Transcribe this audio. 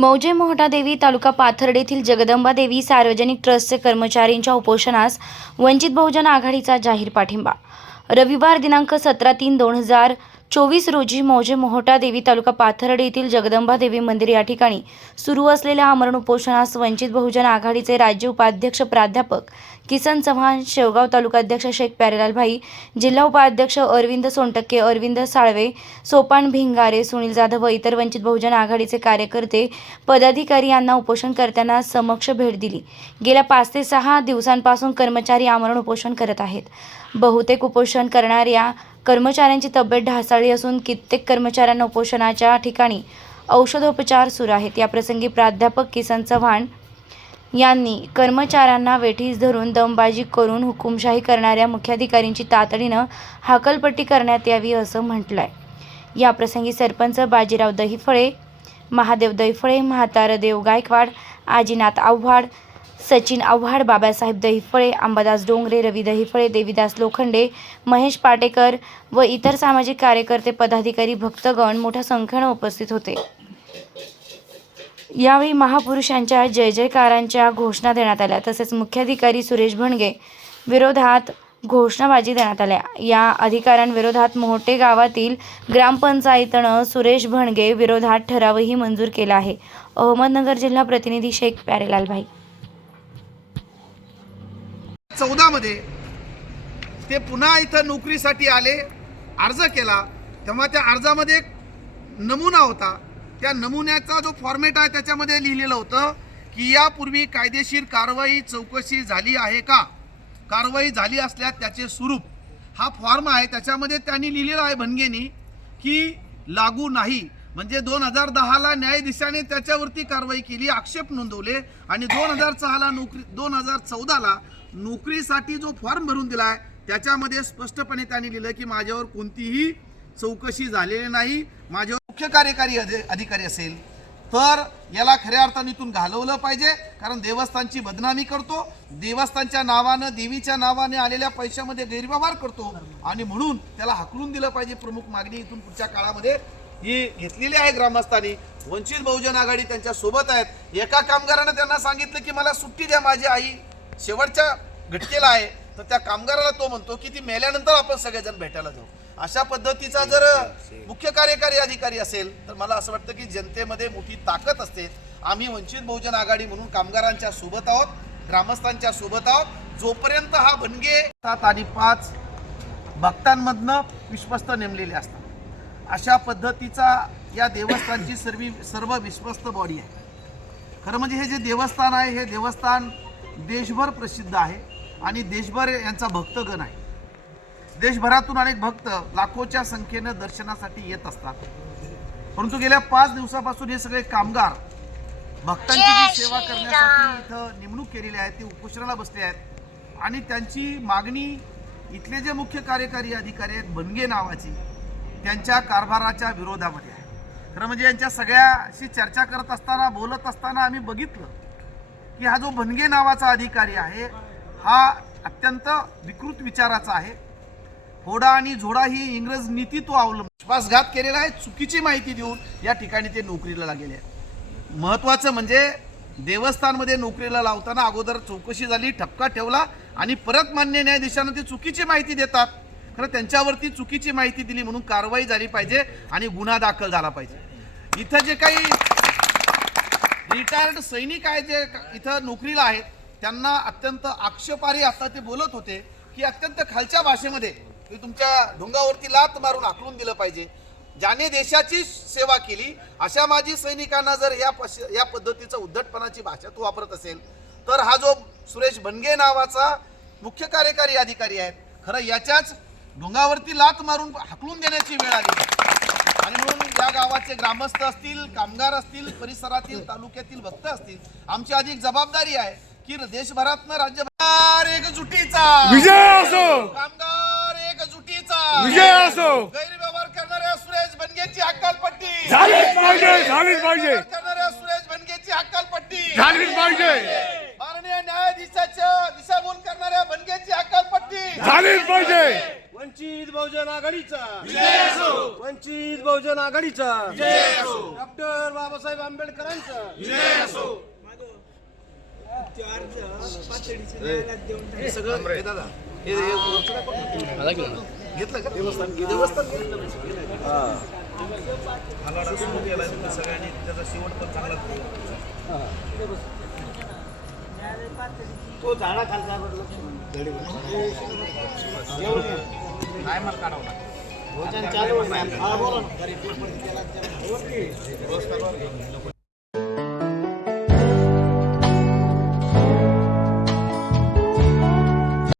मौजे मोहटादेवी तालुका पाथर्ड येथील जगदंबा देवी सार्वजनिक ट्रस्टचे कर्मचारींच्या उपोषणास वंचित बहुजन आघाडीचा जाहीर पाठिंबा. रविवार दिनांक सतरा तीन दोन हजार चोवीस रोजी मौजे मोहटा देवी तालुका पाथर्ड येथील जगदंबा देवी मंदिर या ठिकाणी सुरू असलेल्या आमरण उपोषणास वंचित बहुजन आघाडीचे राज्य उपाध्यक्ष प्राध्यापक किसन चव्हाण शेवगाव तालुकाध्यक्ष शेख प्यारेलाल भाई जिल्हा उपाध्यक्ष अरविंद सोनटक्के अरविंद साळवे सोपान भिंगारे सुनील जाधव व इतर वंचित बहुजन आघाडीचे कार्यकर्ते पदाधिकारी यांना उपोषणकर्त्यांना समक्ष भेट दिली. गेल्या पाच ते सहा दिवसांपासून कर्मचारी आमरण उपोषण करत आहेत. बहुतेक उपोषण करणाऱ्या कर्मचाऱ्यांची तब्येत ढासळली असून कित्येक कर्मचाऱ्यांना उपोषणाच्या ठिकाणी औषधोपचार सुरू आहेत. याप्रसंगी प्राध्यापक किसन चव्हाण यांनी कर्मचाऱ्यांना वेठीस धरून दमबाजी करून हुकुमशाही करणाऱ्या मुख्याधिकारींची तातडीनं हाकलपट्टी करण्यात यावी असं म्हटलंय. याप्रसंगी सरपंच बाजीराव दहिफळे महादेव दहिफळे म्हातार देव गायकवाड आजीनाथ आव्हाड सचिन आव्हाड बाबासाहेब दहिफळे अंबादास डोंगरे रवी दहिफळे देवीदास लोखंडे महेश पाटेकर व इतर सामाजिक कार्यकर्ते पदाधिकारी भक्तगण मोठ्या संख्येनं उपस्थित होते. यावेळी महापुरुषांच्या जय जयकारांच्या घोषणा देण्यात आल्या. तसेच मुख्याधिकारी सुरेश भणगे विरोधात घोषणाबाजी देण्यात आल्या. या अधिकाऱ्यांविरोधात मोठे गावातील ग्रामपंचायतनं सुरेश भणगे विरोधात ठरावही मंजूर केला आहे. अहमदनगर जिल्हा प्रतिनिधी शेख प्यारेलाल भाई चौदा मध्ये ते पुन्हा इथं नोकरीसाठी आले अर्ज केला. तेव्हा त्या अर्जामध्ये एक नमुना होता. त्या नमुन्याचा जो फॉर्मेट आहे त्याच्यामध्ये लिहिलेलं होतं की यापूर्वी कायदेशीर कारवाई चौकशी झाली आहे का? कारवाई झाली असल्यास त्याचे स्वरूप. हा फॉर्म आहे त्याच्यामध्ये त्यांनी लिहिलेला आहे भनगेनी की लागू नाही. म्हणजे दोन हजार दहाला न्यायाधीशाने त्याच्यावरती कारवाई केली आक्षेप नोंदवले आणि दोन हजार सहाला नोकरी दोन हजार चौदाला नोकरीसाठी जो फॉर्म भरून दिला आहे त्याच्यामध्ये स्पष्टपणे त्यांनी लिहिलं की माझ्यावर कोणतीही चौकशी झालेली नाही. माझ्यावर मुख्य कार्यकारी अधिकारी असेल तर याला खऱ्या अर्थाने इथून घालवलं पाहिजे. कारण देवस्थानची बदनामी करतो देवस्थानच्या नावानं देवीच्या नावाने आलेल्या पैशामध्ये गैरव्यवहार करतो आणि म्हणून त्याला हाकलून दिलं पाहिजे प्रमुख मागणी इथून पुढच्या काळामध्ये. ही घेतलेली आहे ग्रामस्थांनी. वंचित बहुजन आघाडी त्यांच्यासोबत आहेत. एका कामगारानं त्यांना सांगितलं की मला सुट्टी द्या माझी आई. शेवटच्या घटकेला आहे. तर त्या कामगाराला तो म्हणतो की ती मेल्यानंतर आपण सगळेजण भेटायला जाऊ. अशा पद्धतीचा जर मुख्य कार्यकारी अधिकारी असेल तर मला असं वाटतं की जनतेमध्ये मोठी ताकद असते. आम्ही वंचित बहुजन आघाडी म्हणून कामगारांच्या सोबत आहोत ग्रामस्थांच्या सोबत आहोत. जोपर्यंत हा भनगे सात आणि पाच भक्तांमधनं विश्वस्त नेमलेले असतात. अशा पद्धतीचा या देवस्थानची सर्व सर्व विश्वस्त बॉडी आहे. खरं म्हणजे हे जे देवस्थान आहे हे देवस्थान देशभर प्रसिद्ध आहे आणि देशभर यांचा भक्तगण आहे. देशभरातून अनेक भक्त लाखोच्या संख्येनं दर्शनासाठी येत असतात. परंतु गेल्या पाच दिवसापासून हे सगळे कामगार भक्तांची जी सेवा करण्यासाठी इथं नेमणूक केलेली आहे ते उपोषणाला बसले आहेत. आणि त्यांची मागणी इथले जे मुख्य कार्यकारी अधिकारी आहेत बनगे नावाची त्यांच्या कारभाराच्या विरोधामध्ये आहे. खरं म्हणजे यांच्या सगळ्याशी चर्चा करत असताना बोलत असताना आम्ही बघितलं की हा जो भनगे नावाचा अधिकारी आहे हा अत्यंत विकृत विचाराचा आहे. होडा आणि झोडा ही इंग्रज नीती तो अवलंब विश्वासघात केलेला आहे चुकीची माहिती देऊन या ठिकाणी ते नोकरीला लागलेले आहेत. महत्वाचं म्हणजे देवस्थानमध्ये नोकरीला लावताना अगोदर चौकशी झाली ठपका ठेवला आणि परत मान्य न्यायाधीशांना ती चुकीची माहिती देतात. खरं त्यांच्यावरती चुकीची माहिती दिली म्हणून कारवाई झाली पाहिजे आणि गुन्हा दाखल झाला पाहिजे. इथं जे काही रिटायर्ड सैनिक आहेत जे इथं नोकरीला आहेत त्यांना अत्यंत आक्षेपारी आता ते बोलत होते की अत्यंत खालच्या भाषेमध्ये की तुमच्या ढोंगावरती लात मारून आखलून दिलं पाहिजे. ज्याने देशाची सेवा केली अशा माजी सैनिकांना जर या पश या पद्धतीचं उद्धटपणाची भाषा तू वापरत असेल तर हा जो सुरेश बनगे नावाचा मुख्य कार्यकारी अधिकारी आहेत खरं याच्याच ढोंगावरती लात मारून हाकलून देण्याची वेळ आली. आणि म्हणून या गावाचे ग्रामस्थ असतील कामगार असतील परिसरातील तालुक्यातील भक्त असतील आमची अधिक जबाबदारी आहे की देशभरातनं राज्यभर एकजुटीचा विजय असो! कामगार विजय असो. गैरव्यवहार करणाऱ्या सुरेश बनगेची हक्कालपट्टी झालीच पाहिजे झालीच पाहिजे. गैरव्यवहार करणाऱ्या सुरेश बनगेची हक्कालपट्टी झालीच पाहिजे. माननीय न्यायाधीशाच्या दिशाभूल करणाऱ्या बनगेची हक्कालपट्टी झालीच पाहिजे. वंचित बहुजन आघाडीचा. वंचित बहुजन आघाडीचा. डॉक्टर बाबासाहेब आंबेडकरांचा. सगळं हे दादा हे- हे? घेतलं का? देवस्थान देवस्थान घेतलं मला सगळ्यांनी त्याचा शेवट पण चांगला तो झाडा खालचा भोजन चालू आहे. हा, बोला ना.